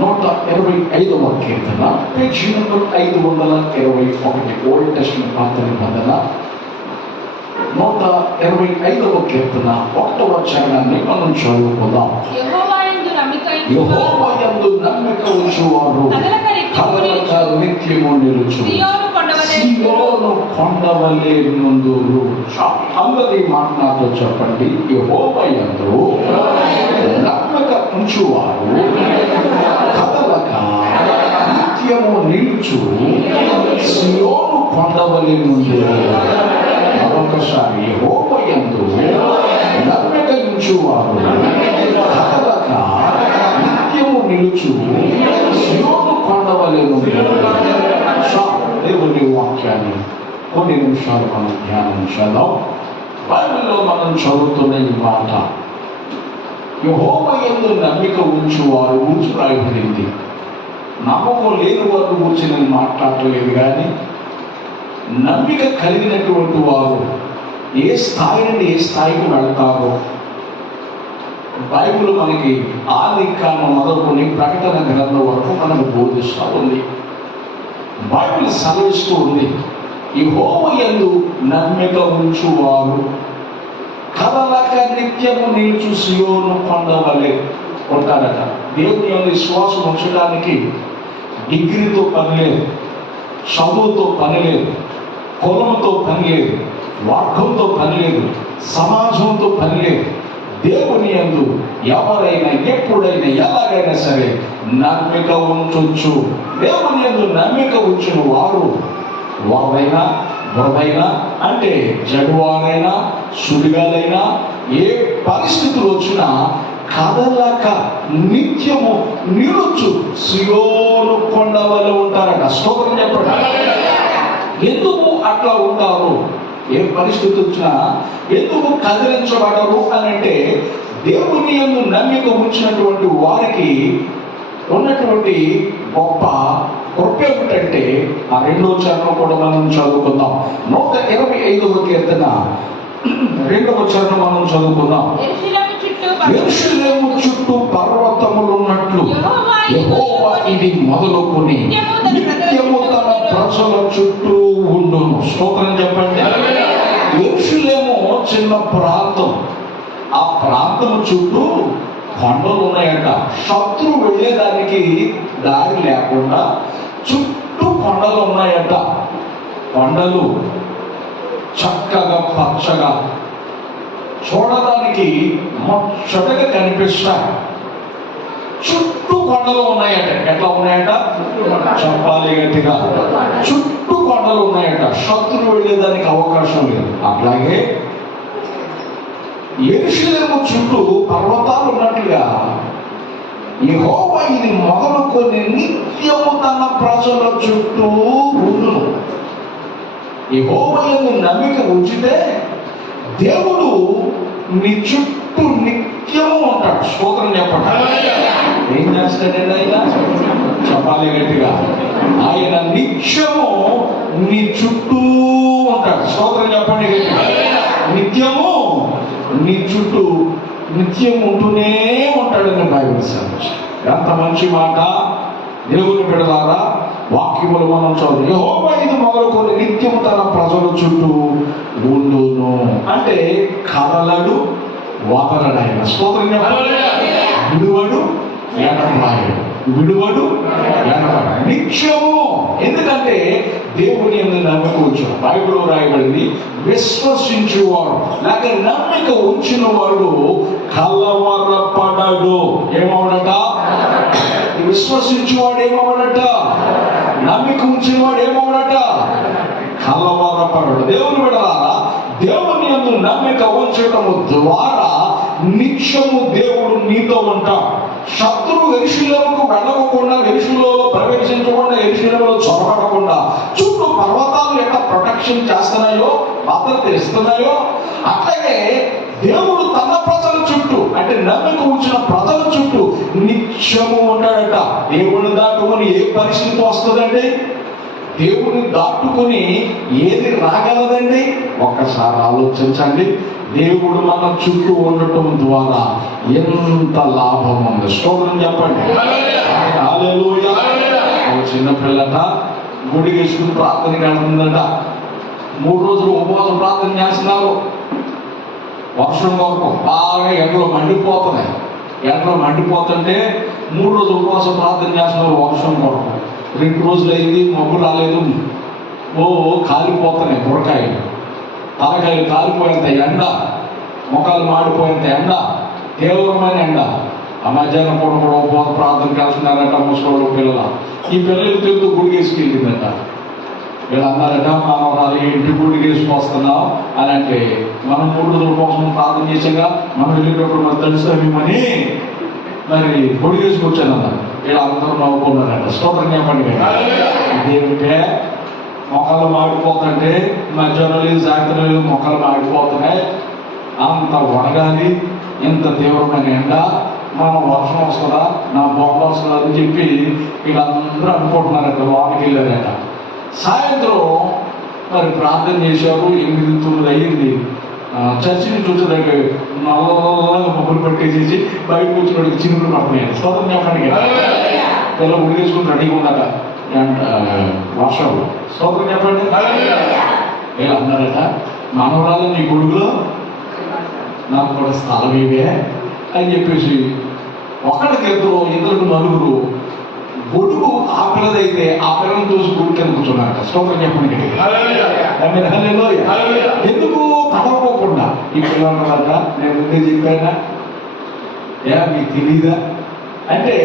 125వ కీర్తన, page number 521, old testament పాత నిబంధన, 125వ కీర్తన 1వ చరణాన్ని మనం చదువుకుందాం. యెహోవా యందు నమ్మిక ఉంచువారు కదలక నిత్యము నిలుచు, సీయోను కొండవలె నుందురు. అందరి మాట నాతో చెప్పండి. యెహోవా యందు నమ్మిక ఉంచువారు కదలక నిత్యము నిలుచు, సీయోను కొండవలె నుందురు. మరొకసారి, యెహోవా యందు నమ్మిక ఉంచువారు కదలక నిత్యము నిలుచు, సీయోను కొండవలె నుందురు. దేవుని వాక్యాన్ని కొన్ని నిమిషాలు మనం ధ్యానం చేద్దాం. బైబిల్లో మనం చదువుతున్న ఈ మాట, యెహోవా యందు నమ్మిక ఉంచువారు గురించి రాయబడింది. నమ్మకం లేని వారు గురించి నేను మాట్లాడలేదు, కానీ నమ్మిక కలిగినటువంటి వారు ఏ స్థాయి నుండి ఏ స్థాయికి వెళ్తారో బైబిల్ మనకి ఆదికాండం మొదలుకొని ప్రకటన గ్రంథం వరకు మనకు బోధిస్తూ ఉంది. బైబిల్ సెలవిస్తూ ఉంది, యెహోవా యందు నమ్మిక ఉంచువారు కదలక నిత్యము నిలుచు, సీయోను కొండవలె ఉంటారట. దేవుని యందు విశ్వాసం ఉంచడానికి డిగ్రీతో పని లేదు, చదువుతో పని లేదు, కులంతో పని లేదు, వర్గంతో పని లేదు, సమాజంతో పని లేదు. దేవుని యందు ఎవరైనా ఎప్పుడైనా ఎలాగైనా సరే నమ్మిక ఉంచొచ్చు. దేవుని యందు నమ్మిక ఉంచిన వారు, వారైనా బురదైనా అంటే జడువారైనా సుడిగాలైనా ఏ పరిస్థితులు వచ్చినా కదలక నిత్యము నిలుచు, సీయోను కొండవలె ఉంటారట. స్తోత్రం చెప్పండి. ఎందుకు అట్లా ఉంటారు? ఏ పరిస్థితి వచ్చినా ఎందుకు కదిలించబడరు అని అంటే, దేవుని యందు నమ్మిక ఉంచినటువంటి వారికి ఉన్నటువంటి గొప్ప కృప ఏమిటంటే, ఆ 2వ చరణం కూడా మనం చదువుకుందాం. 125వ కీర్తన 2వ చరణం మనం చదువుకుందాం. యెరూషలేము చుట్టూ పర్వతములు ఉన్నట్లు యెహోవా ఇది మొదలుకొని నిత్యము తన ప్రజల చుట్టూ ఉండును. స్తోత్రం చెప్పండి. యెరూషలేము చిన్న ప్రాంతం, ఆ ప్రాంతం చుట్టూ కొండలు ఉన్నాయట. శత్రువు వెళ్ళేదానికి దారి లేకుండా చుట్టూ కొండలు ఉన్నాయట. కొండలు చక్కగా పచ్చగా చూడడానికి ముచ్చటగా కనిపిస్తాయి. చుట్టూ కొండలు ఉన్నాయట. ఎట్లా ఉన్నాయట చెప్పాలి గట్టిగా. చుట్టూ కొండలు ఉన్నాయట, శత్రువు వెళ్ళేదానికి అవకాశం లేదు. అట్లాగే యెరూషలేము చుట్టూ పర్వతాలు ఉన్నట్లుగా యెహోవా ఇది మొదలుకొని నిత్యము తన ప్రజల చుట్టూ ఉండును. యెహోవా యందు నమ్మిక ఉంచితే దేవుడు నీ చుట్టూ నిత్యము ఉంటాడు. స్తోత్రం చెప్పండి. ఏం చేస్తాడండి ఆయన? చెప్పాలి గట్టిగా. ఆయన నిత్యము నీ చుట్టూ ఉంటాడు. స్తోత్రం చెప్పండి గట్టిగా. నిత్యము నీ చుట్టూ నిత్యం ఉంటూనే ఉంటాడని బైబిల్ సెలవిస్తుంది. ఎంత మంచి మాట! దేవుని బిడ్డలారా, వాక్యములు మనం చదువు. యెహోవా ఇది మొదలుకొని నిత్యము తన ప్రజల చుట్టూ ఉండును అంటే కదలడు, వదలడు ఆయన. స్తోత్రం చెప్పండి. విడువడు, ఎడబాయడు, విడువడు, ఎడబాయడు, నిత్యము. ఎందుకంటే దేవుని యందు నమ్మిక ఉంచు. బైబిల్లో రాయబడింది, విశ్వసించువాడు లేక నమ్మిక ఉంచిన వాడు కలవరపడడు. ఏమవడట? విశ్వసించువాడు ఏమవడట? నమ్మిక ఉంచిన వాడు ఏమవడట? కలవరపడడు. దేవుని బిడ్డలారా, దేవుని యందు నమ్మిక ఉంచటము ద్వారా నిత్యము దేవుడు నీతో ఉంటాడు. శత్రువు యెరూషలేముకు వెళ్ళకుండా, యెరూషలేములో ప్రవేశించకుండా, యెరూషలేములో చొరబడకుండా చుట్టూ పర్వతాలు ఎట్లా ప్రొటెక్షన్ చేస్తున్నాయో, భద్రత ఇస్తున్నాయో, అట్లాగే దేవుడు తన ప్రజల చుట్టూ అంటే నమ్మిక ఉంచిన ప్రజల చుట్టూ నిత్యము ఉంటాడట. దేవుని దాటుకొని ఏ పరిస్థితి వస్తుందండి? దేవుని దాటుకొని ఏది రాగలదండి? ఒక్కసారి ఆలోచించండి. దేవుడు మన చుట్టూ ఉండటం ద్వారా ఎంత లాభం ఉంది. స్తోత్రం చెప్పండి. హల్లెలూయా. ఒక చిన్న పిల్లట గుడికి వేసుకుని ప్రార్థనకి వెళ్తుందట. 3 రోజులు ఉపవాసం ప్రార్థన చేస్తున్నారు. వర్షం కొరకు బాగా ఎండలో మండిపోతున్నాయి. ఎండలో మండిపోతుంటే 3 రోజులు ఉపవాసం ప్రార్థన చేస్తున్నారు వర్షం కొరకు. 2 రోజులు అయింది, మబ్బు రాలేదు. కాలిపోతున్నాయి బుర్రకాయలు, తలకాయలు కాలిపోయేంత ఎండ, ముఖాలు మాడిపోయేంత ఎండ, తీవ్రమైన ఎండ. ఆ మధ్యాహ్నం పూట కూడా ఉపవాస ప్రార్థనకి వెళ్తున్నారట ముసలోళ్ళు పిల్లలు. ఈ పిల్లలు తిరుగుతూ గుడికి వేసుకెళ్ళిందట. వీళ్ళు అన్నారట, మనం ఇంటి గుడికి వేసుకొస్తున్నాం అని అంటే, మనం 3 రోజుల కోసం ప్రార్థన చేసాక మనం వెళ్ళేటప్పుడు మరి తెలుస్తామేమని మరి గుడికి వేసుకొచ్చాను అన్నారు. వీళ్ళు అందరూ నవ్వుకున్నారట. స్తోత్రం చెప్పండి. ఇదేమిటే మొక్కలు మాడిపోతుంటే మధ్యాహ్నం లేదు, సాయంత్రం లేదు, మొక్కలు మాడిపోతున్నాయి. అంత వడగాలి, ఇంత తీవ్రమైన ఎండ, మనం వర్షం వస్తుందా, నా బొమ్మ వస్తుందా అని చెప్పి వీళ్ళందరూ అనుకుంటున్నారట. లోపలికి వెళ్ళారట. సాయంత్రం మరి ప్రార్థన చేశారు. 8-9 అయ్యింది. చర్చి నుంచి వచ్చేదాకా నల్లగా మొగ్గులు పెట్టేసేసి బయటకు వచ్చినోడికి చినుకులు పడుతున్నాయి. స్తోత్రం చెప్పండి. పిల్లలు ఉడిగేసుకుని రెడీగా ఉన్నట వర్షం. స్తోత్రం చెప్పండి. వీళ్ళు అన్నారట, మనవరాలు నీ గొడుగులో నాకు కూడా స్థలం ఇవే అని చెప్పేసి ఒకళ్ళకి ఇద్దరు నలుగురు గొడుగు ఆ పిల్లదైతే ఆ పిల్లలను చూసి గుడి కింద కూర్చున్నారట. స్తోత్రం చెప్పండి. ఎందుకు తడవకోకుండా ఈ పిల్లలన్నమాట నేను ముందే చెప్పానా, మీకు తెలీదా అంటే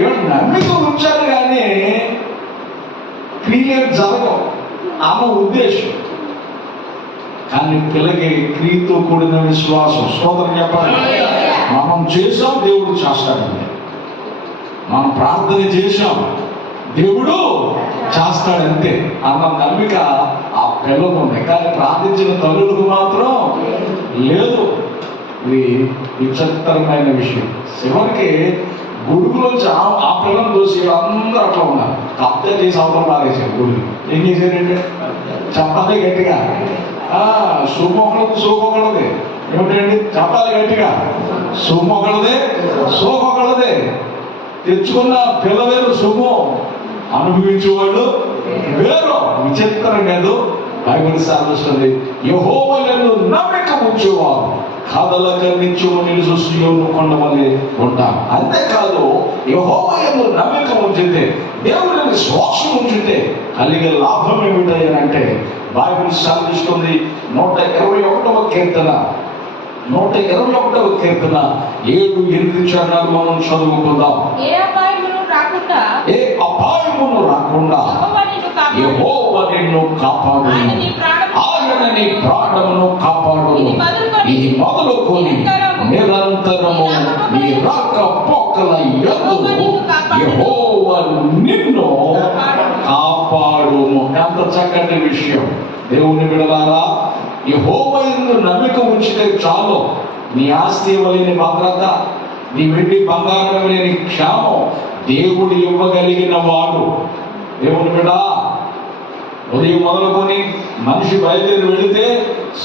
ఏమన్నా నమ్మిక ఉంచారు కానీ క్రియలు జరగవు ఆమె ఉద్దేశం. కానీ పిల్లకి క్రియతో కూడిన విశ్వాసం. స్తోత్రం చెప్పాలి. మనం చేసాం, దేవుడు చేస్తాడండి. మనం ప్రార్థన చేశాం, దేవుడు చేస్తాడంతే అన్న నమ్మిక ఆ పిల్లలకు ఉంది. కానీ ప్రార్థించిన తల్లులకు మాత్రం లేదు. ఇది విచిత్రమైన విషయం. చివరికి గొడుగులోంచి ఆ పిల్లలు దోసి అందరూ అట్లా ఉన్నారు. కబ్జా చేసి అవతల పారేసారు గొడుగు. ఏం చేశారంటే చెప్పాలి గట్టిగా, సోమొకళ్ళది ఏమిటండి, చెప్పాలి గట్టిగా, సోమొకళ్ళదే సోమొకళ్ళదే. తెచ్చుకున్న పిల్ల వేరు, సొమ్ము అనుభవించేవాళ్ళు వేరు. విచిత్రం కాదు. బైబిల్ సాధిస్తుంది, యెహోవా యందు నమ్మిక ఉంచేవారు కదలక నిత్యము నిలుచు సీయోను కొండ వలె ఉంటారు. అంతేకాదు, యెహోవా యందు నమ్మిక ఉంచితే, దేవుని విశ్వాసం ఉంచితే కలిగే లాభం ఏమిటంటే బైబిల్ సాధిస్తుంది 121వ కీర్తన 7-8 చరణాలు మనం చదువుకుందాం. ఏ అపాయమును రాకుండా యెహోవా నిన్ను కాపాడు, ఆయన నీ ప్రాణమును కాపాడు. ఇది మొదలుకొని నిరంతరము నీ రాక పోకల యందు యెహోవా నిన్ను కాపాడును. ఎంత చక్కటి విషయం. దేవుని బిడ్డలారా, యెహోవా యందు నమ్మిక ఉంచితే చాలు. నీ ఆస్తి ఇవ్వలేని భద్రత, నీ వెండి బంగారం ఇవ్వలేని క్షేమం దేవుడు ఇవ్వగలిగిన వాడు. దేవుని బిడ్డ, ఉదయం మొదలుకొని మనిషి బయలుదేరి వెళితే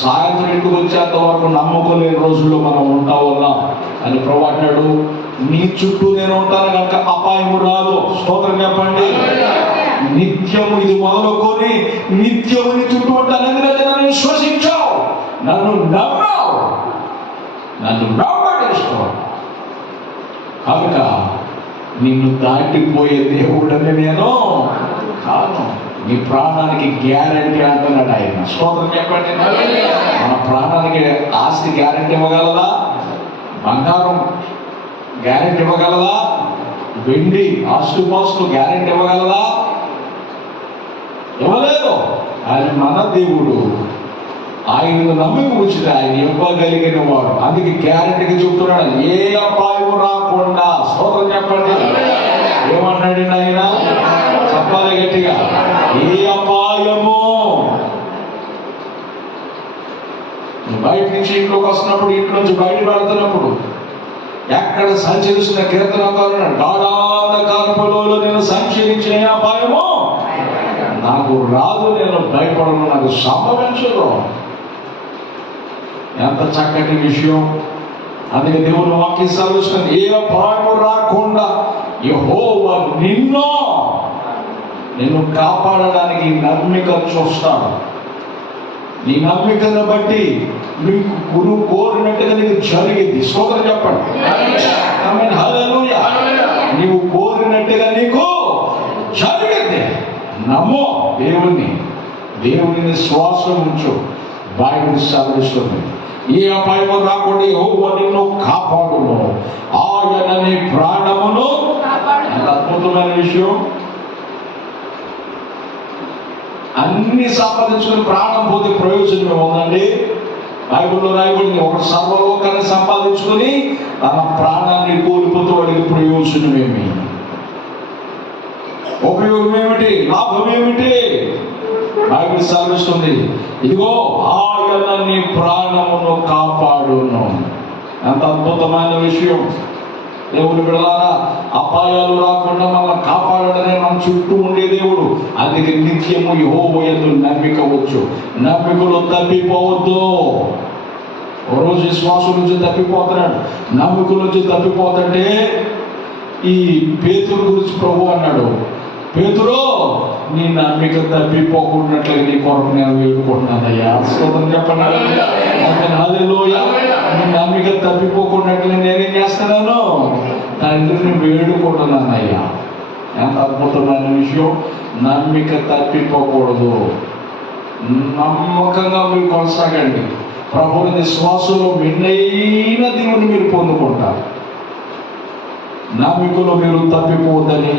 సాయంత్రం ఇంటికి వచ్చేంత వరకు నమ్మకలేని రోజుల్లో మనం ఉంటా ఉన్నాం అని ప్రభు అంటాడు. నీ చుట్టూ నేను ఉంటాను కనుక అపాయము రాదు. స్తోత్రం చెప్పండి. నిత్యము, ఇది మొదలుకొని నిత్యము నీ చుట్టూ ఉంటాను. ఎందుకంటే నన్ను విశ్వసించావు, నన్ను నమ్మావు, నన్ను నమ్మడిస్తావు కనుక నిన్ను దాటిపోయే దేవుడని నేను కాను. నీ ప్రాణానికి గ్యారంటీ అంటున్నాడు ఆయన. స్తోత్రం చెప్పండి. మన ప్రాణానికి ఆస్తి గ్యారంటీ ఇవ్వగలదా? బంగారం గ్యారంటీ ఇవ్వగలదా? వెండి ఆస్తుపాస్తులు గ్యారంటీ ఇవ్వగలదా? ఇవ్వలేదు. ఆయన మన దేవుడు. ఆయన నమ్మిక ఉంచితే ఆయన ఇవ్వగలిగిన వాడు. అందుకే గ్యారంటీగా చెబుతున్నాడు, ఏ అపాయం రాకుండా. స్తోత్రం చెప్పండి. ఏమన్నాడు ఆయన? చెప్పాలి గట్టిగా, ఏ అపాయము. బయట నుంచి ఇంట్లోకి వస్తున్నప్పుడు, ఇంట్లో నుంచి బయట వెళ్తున్నప్పుడు ఎక్కడ సంచరిస్తున్న కీర్తనకారుడు, గాఢాంధకారములో నేను సంచరించిన అపాయము నాకు రాదు, నేను భయపడను, నాకు సంభవించదు. ఎంత చక్కటి విషయం. అందుకే దేవుని వాక్యం సెలవిస్తుంది, ఏ అపాయము రాకుండా యెహోవా నిన్ను కాపాడడానికి నమ్మిక చూస్తాడు. నీ నమ్మికను బట్టి నీకు గురువు కోరినట్టుగా నీకు జరిగింది. స్తోత్రం చెప్పండి. ఆమేన్, హల్లెలూయా. నీవు కోరినట్టుగా నీకు జరిగింది. నమ్మో దేవుని శ్వాసం ఉంచు. బైబిల్ సెలవిస్తుంది, ఏ అపాయము రాకుండా యెహోవా నిన్ను కాపాడును, ఆయన నీ ప్రాణమును. ఎంత అద్భుతమైన విషయం. అన్ని సంపాదించుకుని ప్రాణం పోతే ప్రయోజనం ఉందండి? బైబిల్లో రాయబడింది, ఒక సర్వలోకాన్ని సంపాదించుకుని తన ప్రాణాన్ని కోల్పోతే వాడికి ప్రయోజనమేమి? ఉపయోగం ఏమిటి? లాభం ఏమిటి? బైబిల్ సెలవిస్తుంది, ఇదిగో ఆయన నీ ప్రాణమును కాపాడును. ఎంత అద్భుతమైన విషయం. దేవుని బిడ్డలారా, అపాయాలు రాకుండా మనల్ని కాపాడడమే మన చుట్టూ ఉండే దేవుడు. అందుకే నిత్యము యెహోవా యందు నమ్మిక వచ్చు. నమ్మికలో తప్పిపోవద్దు. ఓ రోజు విశ్వాసం నుంచి తప్పిపోతున్నాడు, నమ్మిక నుంచి తప్పిపోతుంటే ఈ పేతురు గురించి ప్రభు అన్నాడు, పేతురు నీ నమ్మిక తప్పిపోకున్నట్లుగా నీ కొరకు నేను వేడుకుంటున్నానయ్యా. స్తోత్రం చెప్పండి. హల్లెలూయా. నీ నమ్మిక తప్పిపోకున్నట్లుగా నేనేం చేస్తున్నాను? తండ్రిని వేడుకుంటున్నానయ్యా. ఎంత అద్భుతమైన విషయం. నమ్మిక తప్పిపోకూడదు. నమ్మకంగా మీరు కొనసాగండి. ప్రభువుని విశ్వాసంలో మెండైన దేవుని మీరు పొందుకుంటారు. నమ్మికలో మీరు తప్పిపోవద్దని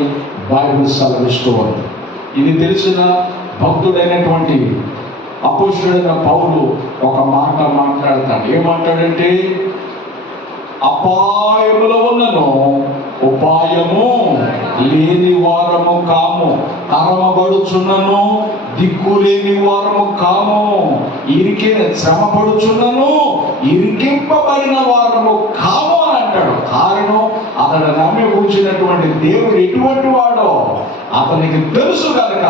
బైబిల్ సెలవిస్తూ ఉంది. ఇది తెలిసిన భక్తుడైనటువంటి అపోస్తలుడైన పౌలు ఒక మాట మాట్లాడతాడు. ఏమంటాడంటే, అపాయములో ఉన్నను ఉపాయము లేని వారము కాము, తరమబడుచున్నను దిక్కు లేని వారము కాము, శ్రమపడుచున్నను ఇరికింపబడిన వారము కాము అని అంటాడు. కారణం, అతడు నమ్మి కూర్చున్నటువంటి దేవుడు ఎటువంటి వాడో అతనికి తెలుసు కనుక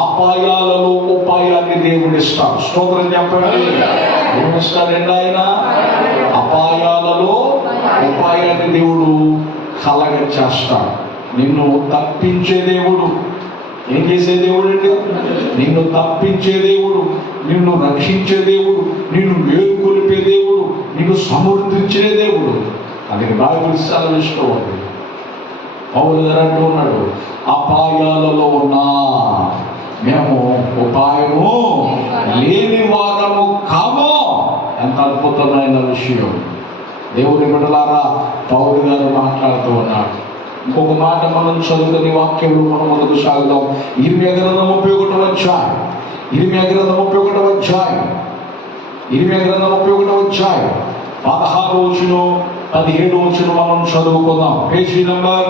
అపాయాలలో ఉపాయాన్ని దేవుడు ఇస్తాడు. స్తోత్రం చెప్పండి. ఏమిస్తాడండి ఆయన? అపాయాలలో ఉపాయాన్ని దేవుడు కలగ చేస్తాడు. నిన్ను తప్పించే దేవుడు. ఏం చేసే దేవుడు అంటే? నిన్ను తప్పించే దేవుడు, నిన్ను రక్షించే దేవుడు, నిన్ను మేలుకొలిపే దేవుడు, నిన్ను సమృద్ధించే దేవుడు. అందుకే బైబిల్ సెలవిస్తోంది. పౌలు గారు అంటూ ఉన్నాడు, అపాయాలలో ఉన్నా మేము ఉపాయము లేని వారము కాము. ఎంత అద్భుతమైన విషయం. దేవుని బిడ్డలారా, పౌలు గారు మాట్లాడుతూ ఉన్నాడు. ఇంకొక మాట మనం చదువుకునే వాక్యంలో మనం మొదలు సాగుదాం. ఇర్మియా గ్రంథం 31వ అధ్యాయం. ఇర్మియా గ్రంథం 31వ అధ్యాయం. ఇర్మియా గ్రంథం 31వ అధ్యాయం 16వ వచనం 17వ వచనం మనం చదువుకుందాం. పేజీ నంబర్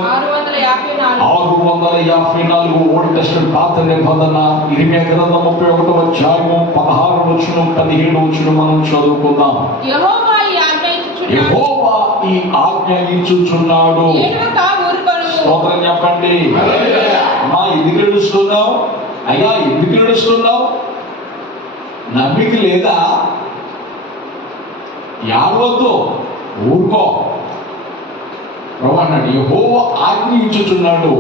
654 ఓల్డ్ టెస్టమెంట్ పాత నిబంధన. ఇర్మియా గ్రంథం 31వ అధ్యాయము 16వ వచనం 17వ వచనం మనం చదువుకుందాం. యెహోవా ఈ ఆజ్ఞ ఇచ్చుచున్నాడు. స్తోత్రం చెప్పండి. అమ్మా, ఎందుకు ఏడుస్తున్నావు? అయ్యా, ఎందుకు ఏడుస్తున్నావు? నమ్మిక లేదా? ఏడవద్దు, ఊరుకో. ప్రభు అన్నాడు, యెహోవా ఆజ్ఞ ఇచ్చుచున్నాడు,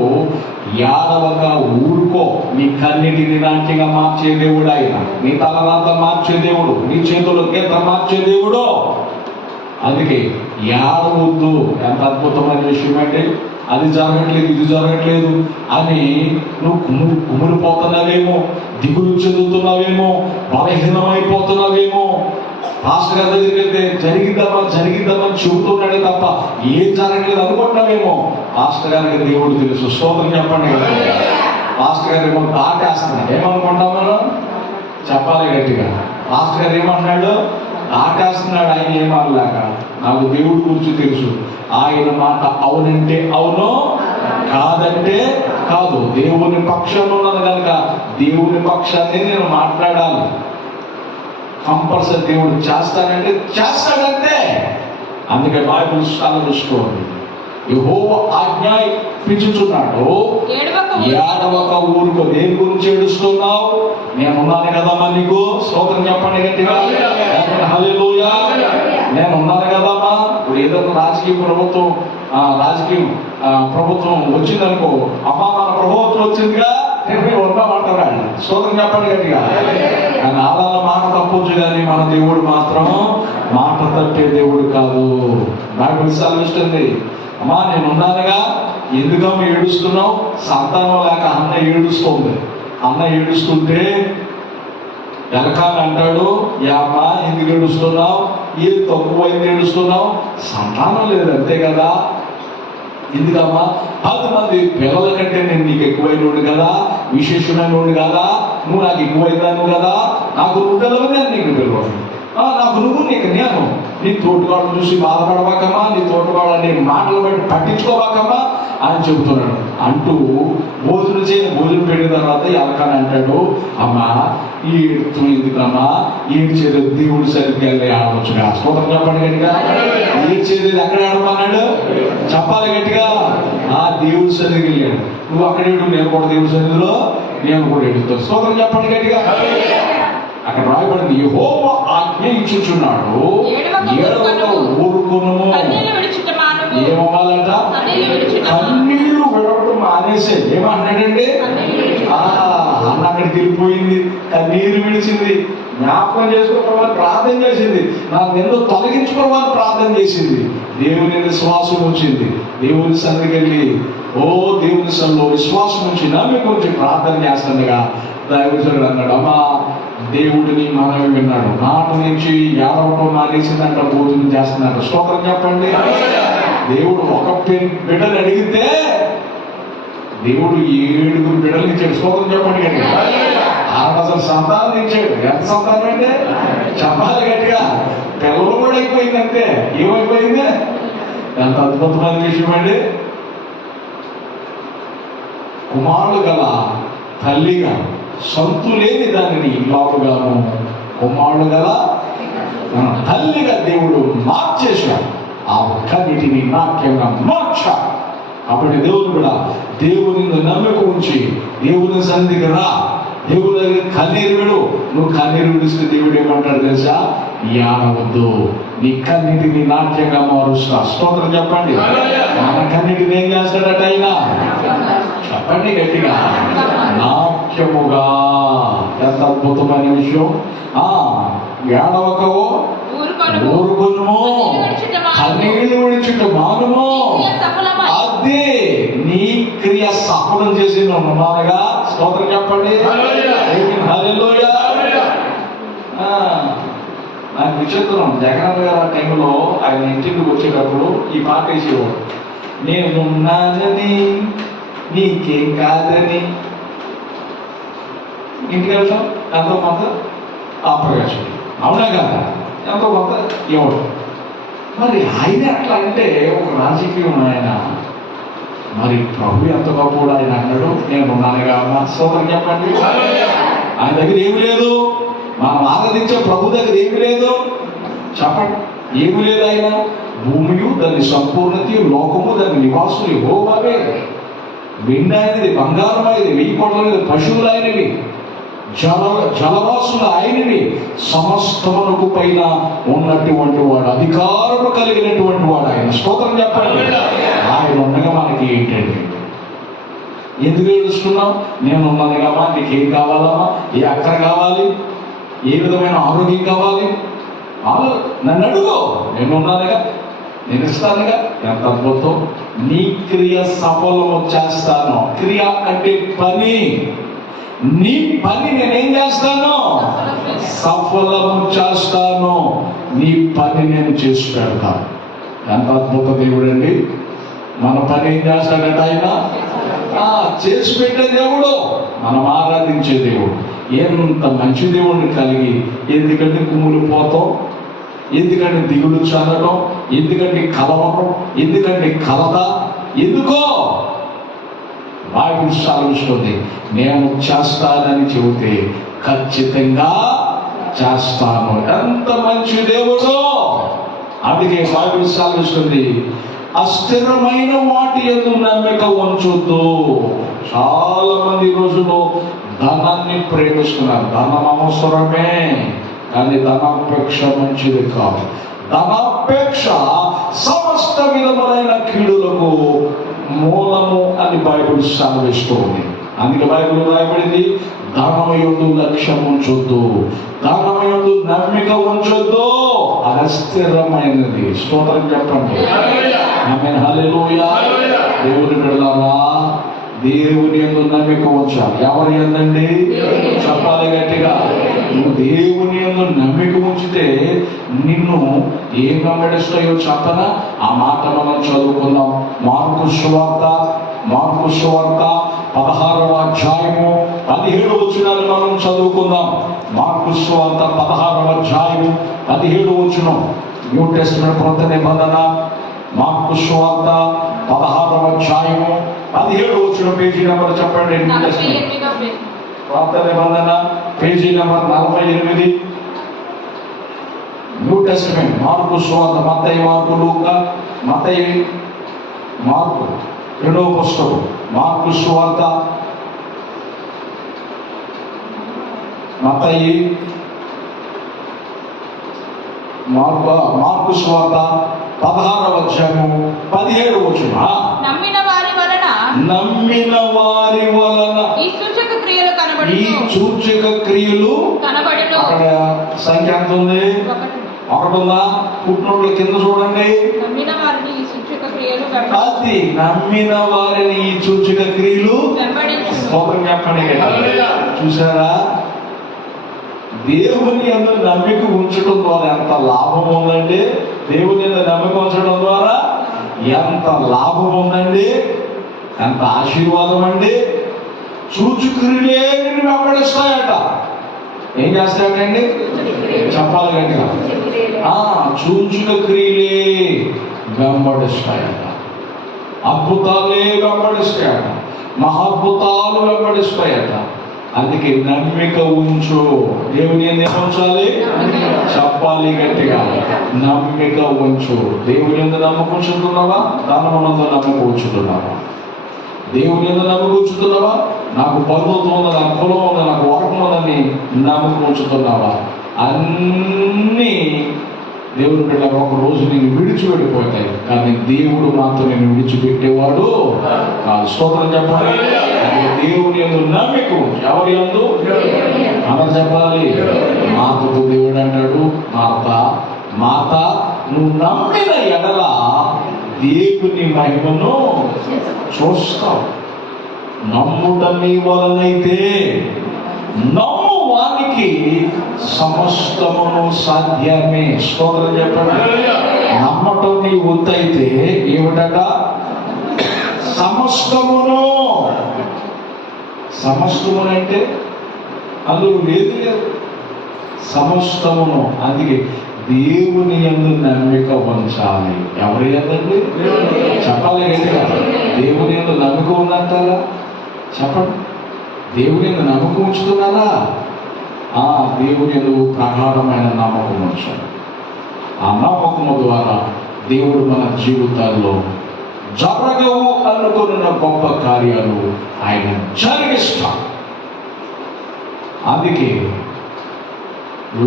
ఏడవగా ఊరుకో. నీ కన్నిటిని నాట్యంగా మార్చే దేవుడు ఆయన. నీ తలరాత మార్చే దేవుడు, నీ చేతుల గీత మార్చే దేవుడు. అందుకే ఏడవద్దు. ఎంత అద్భుతమైన విషయం అంటే, అది జరగట్లేదు, ఇది జరగట్లేదు అని నువ్వు కుమిలిపోతున్నావేమో, దిగులు చెందుతున్నావేమో, బలహీనమైపోతున్నావేమో. పాస్టర్ గారి దగ్గరికి వెళ్తే జరిగిద్దామని చెబుతున్నాడే తప్ప ఏం జరగట్లేదు అనుకుంటున్నావేమో. పాస్టర్ గారికి దేవుడు తెలుసు. స్తోత్రం చెప్పండి. పాస్టర్ గారు ఏమో దాటేస్తున్నాడు. ఏమనుకుంటాం మనం? చెప్పాలి గట్టిగా. పాస్టర్ గారు ఏమన్నాడు? దాటేస్తున్నాడు. ఆయన ఏమనలేక, నాకు దేవుడి గురించి తెలుసు. ఆయన మాట అవునంటే అవును, కాదంటే కాదు. దేవుని పక్షంలో ఉన్నది కనుక దేవుని పక్షాన్ని నేను మాట్లాడాలి. కంపల్సరీ దేవుడు చేస్తానంటే చేస్తాడంతే. అందుకే బైబిల్ సెలవిస్తోంది, యెహోవా ఆజ్ఞాపించుచున్నాడు, ఏడవక ఊరుకో. దేని గురించి ఏడుస్తున్నావు? నేనున్నాను కదమ్మా నీకు. స్తోత్రం చెప్పండి గట్టిగా. హల్లెలూయా. నేనున్నాను కదమ్మా, ఏదైనా రాజకీయం ప్రభుత్వం వచ్చిందనుకో, అమ్మా మన ప్రభుత్వం వచ్చిందిగా నేను ఉన్నామంటారా? స్తోత్రం చెప్పండి గట్టిగా. కానీ ఆదాల మాట తప్పొచ్చు, కానీ మన దేవుడు మాత్రం మాట తప్పే దేవుడు కాదు. బైబిల్ సెలవిస్తుంది, అమ్మా నేను ఉన్నానుగా, ఎందుకమ్మా ఏడుస్తున్నావు? సంతానం లేక అన్న ఏడుస్తుంది. అన్న ఏడుస్తుంటే ఎలకాని అంటాడు, యామా ఎందుకు ఏడుస్తున్నావు? ఏది తక్కువైంది ఏడుస్తున్నావు? సంతానం లేదు అంతే కదా. ఎందుకమ్మా? 10 మంది పిల్లల కంటే నేను నీకు ఎక్కువైనోడు కదా, విశేషమైనోడు కదా, నువ్వు నాకు ఎక్కువైనాను కదా, నాకు నువ్వు పిల్లలు, నేను నీకు పిల్లవాడు, నాకు నువ్వు నీకు నేను. నీ తోటివాళ్ళని చూసి బాధపడబాకమ్మా, నీ తోటివాళ్ళని మాటలు బట్టి పట్టించుకోబాకమ్మా అని చెబుతున్నాడు. అంటూ భోజనం పెట్టిన తర్వాత ఎలకాని అంటాడు, అమ్మా ఏడుతూ ఎందుకమ్మా? ఏడ్చేది దేవుడి సరిగ్గా వెళ్ళి ఆడవచ్చుగా. స్తోత్రం చెప్పండి గట్టిగా. ఏడ్చేది ఎక్కడ ఆడమన్నాడు? చెప్పాలి గట్టిగా. ఆ దేవుడి సన్నిధికి వెళ్ళాడు. నువ్వు అక్కడ ఏడు, నేను కూడా దేవుడి సన్నిధిలో నేను కూడా ఏడుస్తాను. స్తోత్రం చెప్పండి గట్టిగా. అక్కడ రాయబడింది, యెహోవా ఆజ్ఞ ఇచ్చుచున్నాడు, ఏడవక ఊరుకొను. ఏమవ్వాలంట? కన్నీళ్లు విడవడం మానేసే. ఏమన్నాడండి? అన్న అక్కడికి వెళ్ళిపోయింది, కన్నీరు విడిచింది, జ్ఞాపకం చేసుకోవడం ప్రార్థన చేసింది, నా నింద తొలగించుకోవాలని ప్రార్థన చేసింది, దేవుని విశ్వాసం వచ్చింది, దేవుని సన్నిధికి వెళ్ళి దేవుని సన్నిధిలో విశ్వాసం వచ్చి నమ్మి కొంచెం ప్రార్థన చేస్తుండగా దైవజనుడు అన్నాడు, అమ్మా దేవుడిని మనవి విన్నాడు, నాటి నుంచి ఏడవటం మానేసిందంట, భోజనం చేస్తుందంట. స్తోత్రం చెప్పండి. దేవుడు ఒక బిడ్డలు అడిగితే దేవుడు 7 బిడ్డలు ఇచ్చాడు. స్తోత్రం చెప్పండి గట్టిగా. 6 సంతానం ఇచ్చాడు. ఎంత సంతానం అంటే చెప్పాలి గట్టిగా. పిల్లలు కూడా అయిపోయింది అంతే. ఏమైపోయింది? ఎంత అద్భుతమైన విషయం అండి. కుమారుడు గల తల్లిగా, సంతు లేని దానిని బాబుగాను, కుమారుడు గల తల్లిగా దేవుడు మార్చేశాడు. ఆ ఒక్కటిని నాట్యంగా మార్చాడు. కాబట్టి దేవుడు కూడా దేవుని నమ్మకం ఉంచి దేవుని సన్నిధికి రా, దేవుని దగ్గర కన్నీరు విడు. నువ్వు కన్నీరు విడిస్తే దేవుడు ఏమంటాడు తెలుసా? ఏడవద్దు, నీ కన్నీటిని నాట్యంగా మారుస్తా. స్తోత్రం చెప్పండి. మన కన్నీటిని ఏం చేస్తాడట ఆయన? చెప్పండి గట్టిగా. నాట్యముగా. ఎంత అద్భుతమైన విషయం. ఏడవకవో ఊరుకొనుము, కన్నీళ్లు విడిచుట మానుము. అదే నీ క్రియ సఫలం చేసి ఉన్నానుగా. స్తోత్రం చెప్పండి. హల్లెలూయా. నాకు విచిత్రం, జగన్ గారు ఆ టైంలో ఆయన ఇంటికి వచ్చేటప్పుడు ఈ పాట వేసేవాడు, నేనున్నానని నీకేం కాదని. ఇంటికి వెళ్తాం ఎంతో కొంత ఆపరేషన్, అవునా కదా, ఎంతో కొంత ఇవ్వడం. మరి ఆయన అట్లా అంటే ఒక రాజకీయం ఆయన, మరి ప్రభు ఎంత గొప్ప ఆయన అన్నాడు, నేను ఉన్నానుగా. స్తోత్రం చెప్పండి. ఆయన దగ్గర ఏమి లేదు, మనం ఆరాధించే ప్రభు దగ్గర ఏమి లేదు. చెప్పండి, ఏమి లేదు. ఆయన భూమియు దాని సంపూర్ణత, లోకము దాని నివాసులు యెహోవావే. వెండి ఆయనది, బంగారం ఆయనది, 1000 కోట్ల పశువులు ఆయనవి, జలవాసులు ఆయనవి, సమస్తమునకు పైన ఉన్నటువంటి వాడు, అధికారము కలిగినటువంటి వాడు ఆయన. స్తోత్రం చెప్పండి. ఆయన ఉండగా మనకి ఏంటండి? ఎందుకు ఏడుస్తున్నాం? నేను ఉన్నాను కదా, నీకేం కావాలమ్మా? ఏ అక్కడ కావాలి? ఏ విధమైన ఆరోగ్యం కావాలి? నన్ను అడుగు, నేను ఉన్నానుగా, నేను ఇస్తానుగా. ఎంత అద్భుతం. నీ క్రియ సఫలము చేస్తాను. క్రియ అంటే పని. నీ పని నేనేం చేస్తాను? సఫలము చేస్తాను. నీ పని నేను చేసి పెడతాను. ఎంత అద్భుత దేవుడు అండి. మన పని ఏం చేస్తాడంటే ఆయన చేసి పెట్టే దేవుడు, మనం ఆరాధించే దేవుడు. ఎంత మంచి దేవుడిని కలిగి ఎందుకంటే కుమ్ములు పోతాం, ఎందుకంటే దిగులు చెందడం, ఎందుకంటే కలవడం, ఎందుకంటే కలత, ఎందుకో బైబిల్ సాధిస్తుంది. నేను చేస్తానని చెబితే ఖచ్చితంగా చేస్తాను. ఎంత మంచి దేవుడు. అందుకే బైబిల్ సాధిస్తుంది, అస్థిరమైన వాటి యందు నమ్మిక ఉంచొద్దు. చాలా మంది రోజుల్లో ధనాన్ని ప్రేమిస్తున్నారు. ధనం అవసరమే, కానీ ధనాపేక్ష మంచిది కాదు. ధనాపేక్ష సమస్త విధములైన కీడులకు మూలము అని బైబిల్ సెలవిస్తూ ఉంది. అందుకే బైబిల్ రాయబడింది, ధనమయందు లక్ష్యం ఉంచొద్దు, ధనమయందు నమ్మిక ఉంచొద్దు, అది అస్థిరమైనది. స్తోత్రం చెప్పండి. ఆమేన్, హల్లెలూయా. దేవుని బిడ్డలారా, దేవుని యందు నమ్మిక ఉంచాలి. ఎవరి యందండి? చెప్పాలి గట్టిగా. నువ్వు దేవుని యందు నమ్మిక ఉంచితే నిన్ను ఏం వెంబడిస్తాయో చెప్పనా? ఆ మాట మనం చదువుకుందాం. మార్కు సువార్త 16వ అధ్యాయము 17 వచనాలు మనం చదువుకుందాం. మార్కు సువార్త 16వ అధ్యాయము 17 వచనం, న్యూ టెస్టమెంట్ కొత్త నిబంధన. మార్కు సువార్త 16వ అధ్యాయము 17 వచనం, పేజీ నెంబర్ చెప్పండి. న్యూ టెస్టమెంట్ కొత్త నిబంధన, page number 48. New testament mark సువార్త, మత్తయి, మార్కు, లూకా, మత్తయి, మార్కు రెండవ పుస్తకం. మార్కు సువార్త, మత్తయి, మార్కు సువార్త 16వ అధ్యాయము 17 వచనం. నమ్మిన వారి వలన ఈ సూచక క్రియలు కనబడును. అక్కడ సంఖ్య ఎంత ఉంది? ఒకటి ఉందా? పుట్టినోళ్ళు కింద చూడండి. నమ్మిన వారిని ఈ సూచక క్రియలు చెప్పండి. చూసారా? దేవుని యందు నమ్మిక ఉంచడం ద్వారా ఎంత లాభం ఉందండి. దేవుని యందు నమ్మిక ఉంచడం ద్వారా ఎంత లాభం ఉందండి, ఎంత ఆశీర్వాదం అండి. సూచక్రియలే నిన్ను వెంబడిస్తాయట. ఏం చేస్తాయండి? చెప్పాలి గట్టిగా. సూచక క్రియలే వెంబడిస్తాయట, అద్భుతాలే వెంబడిస్తాయట, మహాద్భుతాలు వెంబడిస్తాయట. అందుకే నమ్మిక ఉంచు. దేవుని ఎందుకు ఉంచాలి? చెప్పాలి గట్టిగా. నమ్మిక ఉంచు. దేవుని ఎందుకు నమ్మకం ఉంచుతున్నావా? ధనమునందు నమ్మకం ఉంచుతున్నావా? దేవుని ఎందుకు నమ్మకం ఉంచుతున్నావా? నాకు బంధుత్వం ఉంది, నాకు కులం ఉంది, నాకు వర్గం ఉందని నమ్మకం ఉంచుతున్నావా? అన్నీ దేవుని బిడ్డ ఒక రోజు నేను విడిచి వెళ్ళిపోతాయి, కానీ దేవుడు మాత్రం నేను విడిచిపెట్టేవాడు కాదు. స్తోత్రం చెప్పాలి. దేవుని యందు నమ్మిక. ఎవరి యందు? అలా చెప్పాలి. మాతతో దేవుడు అంటాడు, మాత నువ్వు నమ్మిన ఎడల దేవుని మహిమను చూస్తావు. నమ్ముట నీ వలనైతే నమ్ము వానికి సమస్తమును సాధ్యమే. స్తోత్రం చెప్పండి. నమ్మటం నీ వంతైతే ఏమిటట? సమస్తమును. సమస్తమును అంటే అందులో లేదు, సమస్తమును. అందుకే దేవుని యందు నమ్మిక ఉంచాలి. ఎవరి యందండి? చెప్పాలి గట్టిగా. దేవుని యందు నమ్మిక ఉందంటారా? చెప్పండి. దేవుని యందు నమ్మకం ఉంచుతున్నారా? దేవుని యందు ప్రగాఢమైన నమ్మకం ఉంచాలి. ఆ నమ్మకము ద్వారా దేవుడు మన జీవితాల్లో జరగవు అనుకున్న గొప్ప కార్యాలు ఆయన జరిగిస్తాడు. అందుకే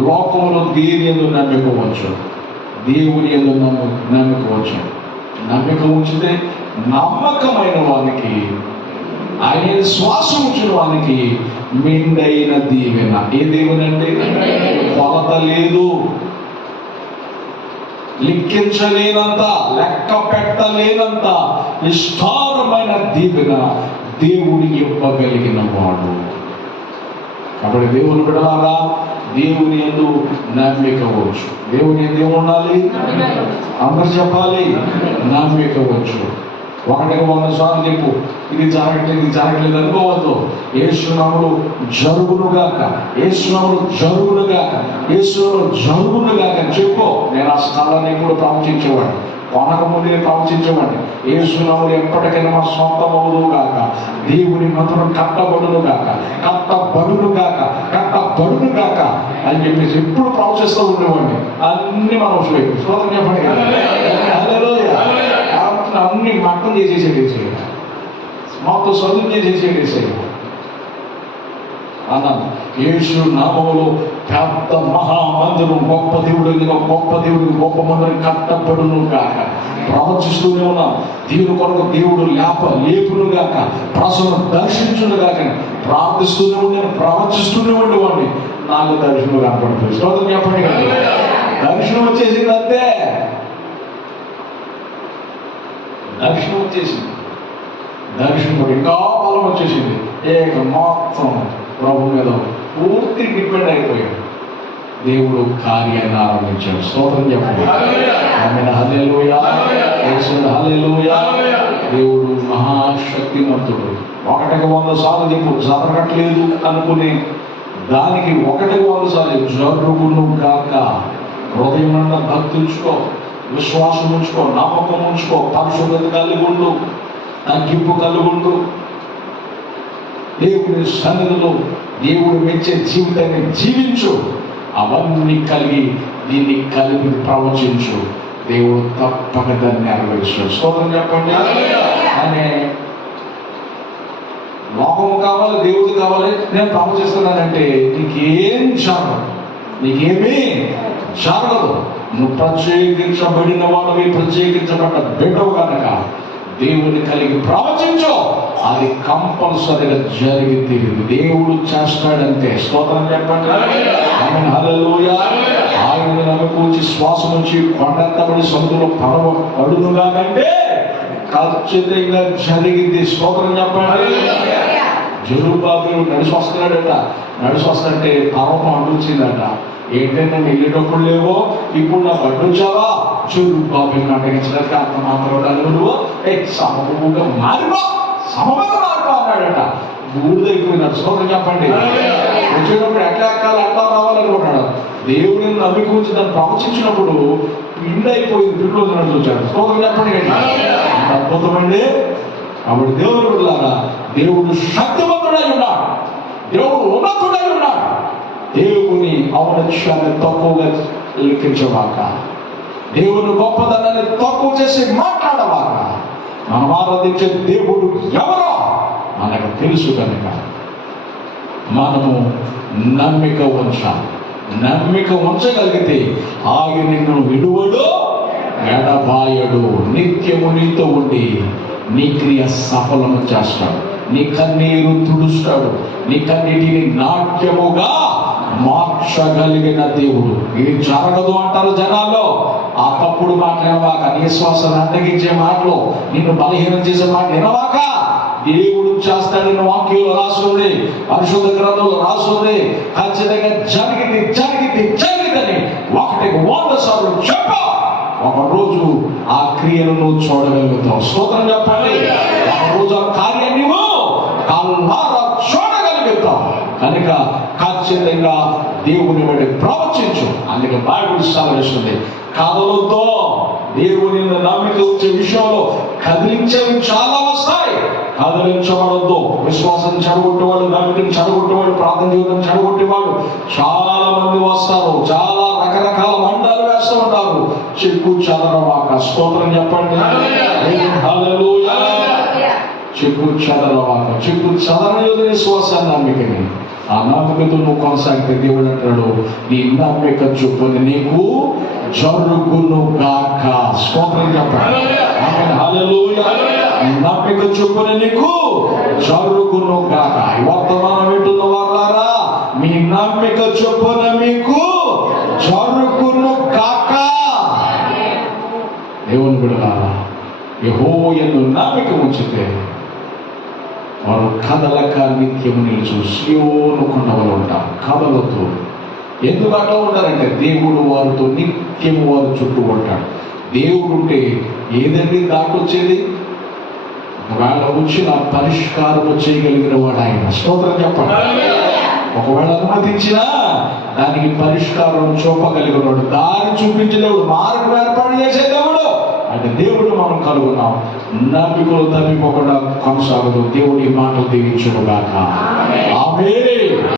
లోకంలో దేని యందు నమ్మిక ఉంచు, దేవుని యందు నమ్మిక ఉంచు. నమ్మిక ఉంచితే నమ్మకమైన వానికి, ఆయన శ్వాస ఉంచిన వానికి మెండైన దీవెన. ఏ దీవెన అంటే? కొలత లేదు, లిఖించలేనంత, లెక్క పెట్టలేనంత విస్తారమైన దీవెన దేవుడు ఇవ్వగలిగిన వాడు. కాబట్టి దేవుని బిడ్డలారా, దేవుని యందు నమ్మిక ఉంచు. దేవుని యందు ఏముండాలి? అందరు చెప్పాలి, నమ్మిక ఉంచు. 100 సార్లు చెప్పు, ఇది జరగట్లేదు అనుకోవద్దు. యేసునామములో జరుగునుగాక, యేసునామములో జరుగునుగాక, యేసునామములో జరుగునుగాక చెప్పు. నేను ఆ స్థలాన్ని ఎప్పుడు ప్రవచించేవాడిని, కొనక ముందే ప్రవచించేవాడిని. యేసునామములో ఎప్పటికైనా మా సొంతం అవుదుగాక, దేవుని మంత్రం కట్టబడునుగాక అని చెప్పేసి ఎప్పుడు ప్రవచిస్తూ ఉండేవాడిని. అన్ని మన అవసరం. స్తోత్రం చెప్పండి. అన్ని మట్టం చేసేసేది, మొత్తం చదువు చేసేసేది. అన్నాను. యేసు నామములో పెద్ద మహామందిరం, గొప్ప దేవుడికి గొప్ప మందిరం కట్టబడును గాక. ప్రవచిస్తూనే ఉన్నాం. దేవుని కొరకు దేవుడు లేపును గాక, ప్రసవం దర్శించును గాక ప్రార్థిస్తూనే ఉండి ప్రవచిస్తూనే ఉండేవాడిని. నాకు దర్శనం కనపడుతుంది. స్తోత్రం చెప్పండి కదా. దర్శనం వచ్చేసింది అంతే. దర్శనం వచ్చేసింది. దర్శనం ఇంకా బలం వచ్చేసింది. మొత్తం ప్రభు మీద పూర్తి డిపెండ్ అయిపోయాడు. దేవుడు కార్యాన్ని ఆరంభించాడు. స్తోత్రం చెప్పండి. ఆమేన్. హల్లెలూయా. హల్లెలూయా. దేవుడు మహాశక్తిమంతుడు. 100 సార్లు చెప్పు, జరగట్లేదు అనుకునే దానికి 100 సార్లు జరుగును గాక. హృదయం నుండి భక్తి ఉంచుకో, విశ్వాసం ఉంచుకో, నమ్మకం ఉంచుకో, పరిశుభ్రత కలిగి ఉండు, తగ్గింపు కలిగి ఉండు. దేవుని సన్నిధిలో దేవుడు మెచ్చే జీవితాన్ని జీవించు. అవన్నీ కలిగి దీన్ని కలిపి ప్రవచించు. దేవుడు తప్పక దాన్ని నెరవేర్చాడు. స్తోత్రం చెప్పండి. అనే లోకము కావాలి, దేవుడు కావాలి. నేను ప్రవచిస్తున్నానంటే నీకేం జరగదు, నీకేమీ జరగదు. నువ్వు ప్రత్యేకించబడిన వాడివి, ప్రత్యేకించబడ్డ బిడ్డవు కనుక దేవుని కలిగి ప్రవచించు. అది కంపల్సరిగా జరిగి తీరింది. దేవుడు చేస్తాడంతే. స్తోత్రం చెప్పండి. ఆమేన్. హల్లెలూయా. ఆయన నమ్ముకూర్చి శ్వాసం నుంచి కొండంతబడి సముద్రంలో పడునుగా కంటే ఖచ్చితంగా జరిగింది. స్తోత్రం చెప్పండి. జెరుబ్బాబెలు నడిచి వస్తున్నాడట. నడిచి వస్తుంటే పర్వతం అడ్డొచ్చిందట. ఏంటంటే నేను వెళ్ళేటప్పుడు లేవో, ఇప్పుడు నాకు అడ్డొచ్చావా? జెరుబ్బాబెలు అడ్డగించడానికి అంత మాత్రం నువ్వు సమూహంగా మారిపో, సమమైన మారిపో అన్నాడట. ఊరిదైపోయినాడు. స్తోత్రం చెప్పండి. వచ్చేటప్పుడు ఎట్లా ఎక్కాలి, ఎట్లా రావాలనుకున్నాడు. దేవుడిని నమ్మికూర్చి దాన్ని ప్రవచించినప్పుడు పిండి అయిపోయింది. పిండిలో వచ్చాడు. స్తోత్రం చెప్పండి. అద్భుతమండి. కాబట్టి దేవుడు బిడ్డలారా, దేవుడు శక్తివంతుడై ఉన్నాడు, దేవుడు ఉన్నతుడై ఉన్నాడు. దేవుని ఔన్నత్యాన్ని తక్కువగా లెక్కించవాక, దేవుని గొప్పదనాన్ని తక్కువ చేసి మాట్లాడవాక. మనం ఆరాధించే దేవుడు ఎవరో మనకు తెలుసు కనుక మనము నమ్మిక ఉంచాలి. నమ్మిక ఉంచగలిగితే ఆయన నిన్ను విడువడు, ఎడబాయడు. నిత్యము నీతో ఉండి నీ క్రియ సఫలము చేస్తాడు. నీ కన్నీరు తుడుస్తాడు. నీ కన్నీటిని నాట్యముగా మార్చగలిగిన దేవుడు. ఇది జరగదు అంటారు జనాల్లో. ఆ తప్పుడు మాట్లాడవాక, నీ శ్వాసను అడ్డగించే మాటలు, నిన్ను బలహీనం చేసే మాట వినవాక. దేవుడు చేస్తాడని వాక్యంలో రాసుంది, పరిశుద్ధ గ్రంథంలో రాసుంది. ఖచ్చితంగా జరిగిందని 100 సార్లు చెప్ప. ఒకరోజు ఆ క్రియలను చూడగలుగుతావు. స్తోత్రం చెప్పండి. ఒకరోజు ఆ కార్యాన్ని కళ్ళారా చూడగలుగుతావు. కనుక ఖచ్చితంగా దేవుని బట్టి ప్రవచించు. అందుకే బైబిల్ సెలవిస్తుంది, కథలతో దేవుని నమ్మిక వచ్చే విషయంలో కదిలించేవి చాలా వస్తాయి. కదిలించబడద్దు. విశ్వాసం చెడగొట్టేవాడు, నమ్మికను చెడగొట్టేవాడు, ప్రార్థన జీవితం చెడగొట్టేవాడు చాలా మంది వస్తారు. చాలా రకరకాల మండాలు వేస్తూ ఉంటారు. చెక్కు చెదరవాక. స్తోత్రం చెప్పండి. హల్లెలూయా. చెక్కు చెదరవాక. చెక్కు చెదరలేదు విశ్వాసాన్ని, నమ్మికని. ఆ నమ్మకతో నువ్వు కొనసాగితే దేవుడు అంటాడు, నీ నమ్మిక చొప్పున నీకు జరుగును గాక. స్తోత్రం చెప్పండి. ఆమేన్. హల్లెలూయా. నీ నమ్మిక చొప్పున నీకు జరుగును గాక. ఈ వర్తమానం వింటున్న వారులారా, మీ నమ్మిక చొప్పున మీకు జరుగును గాక. దేవుని బిడ్డలారా, యెహోవా యందు నమ్మిక ఉంచితే వారు కదలక నిత్యము నిలుచు సీయోను కొండవలు ఉంటారు. కదలతో ఎందుకు అట్లా ఉంటారంటే దేవుడు వారితో నిత్యము వారు చుట్టూ ఉంటాడు. దేవుడు ఉంటే ఏదండి దాటొచ్చేది? ఒకవేళ వచ్చిన పరిష్కారం చేయగలిగిన వాడు ఆయన. స్తోత్రం చెప్పండి. ఒకవేళ అనుమతించినా దానికి పరిష్కారం చూపగలిగినవాడు, దారి చూపించే దేవుడు, మార్గం ఏర్పాటు చేసే దేవుడు. అంటే దేవుడు మనం కలుగున్నాం. నమ్మికలు తప్పిపోకుండా కొనసాగుతూ దేవుడి మాటలు దీవించును గాక. ఆమేన్.